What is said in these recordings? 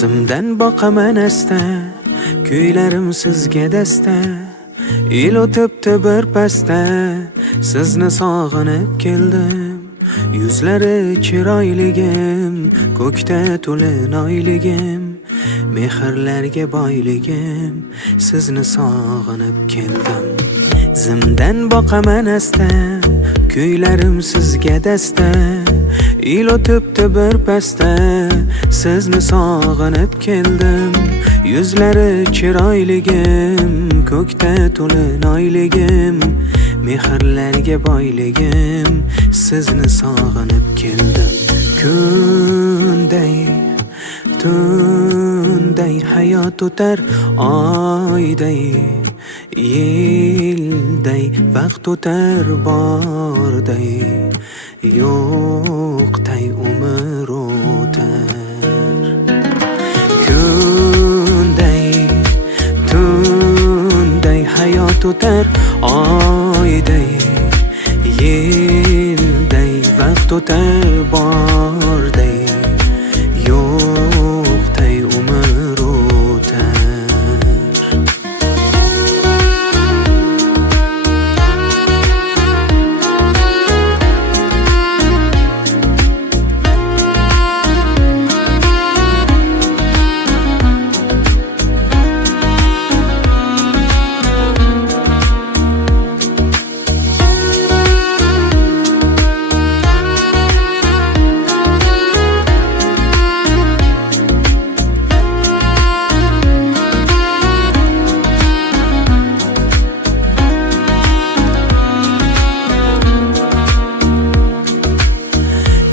Ko'zimdan boqaman asta, kuylarim sizga dasta. Yil o'tibdi bir pasta, sizni sog'inib keldim. Yuzlari chiroyligim, ko'kda to'lin oyligim, mehrlarga boyligim, sizni sog'inib keldim. Zimdan boqaman asta, kuylarim sizga dasta. Yil o'tibdi bir pasta, sizni sog'inib keldim. Yuzlari chiroyligim, ko'kda to'lin oyligim, mehrlarga boyligim, sizni sog'inib keldim. Kunday, tunday hayot o'tar, oyday, yilday vaqt o'tar, borday, yo'qday umr o'tar. Kunday, tunday hayot o'tar, oyday, yilday vaqt o'tar, borday, yo'qday umr o'tar.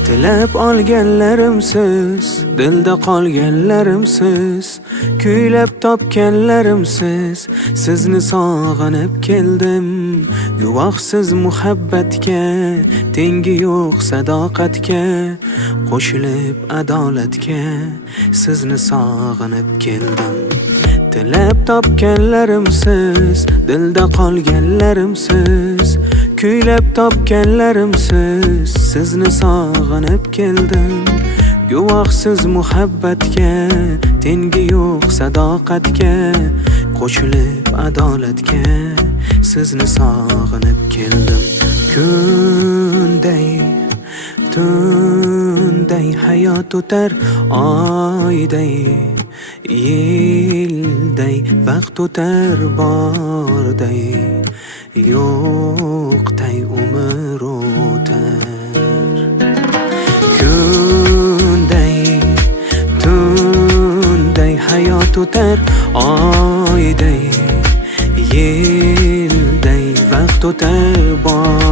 Tilab olganlarim siz, dilda qolganlarim siz, kuylab topganlarim siz, sizni sog'inib keldim. Guvohsiz muhabbatga, tengi yo'q sadoqatga, qo'shilib adolatga, sizni sog'inib keldim. Tilab topganlarim siz, dilda qolganlarim siz, kuylab topganlarim siz, sizni sog'inib keldim. Guvohsiz muhabbatga, tengi yo'q sadoqatga, qo'shilib adolatga, sizni sog'inib keldim. Kunday, tunday hayot o'tar, oyday, yilday vaqt o'tar, borday, yo'qday umr o'tar. Kunday, tunday hayot o'tar, oyday, yilday vaqt o'tar, borday.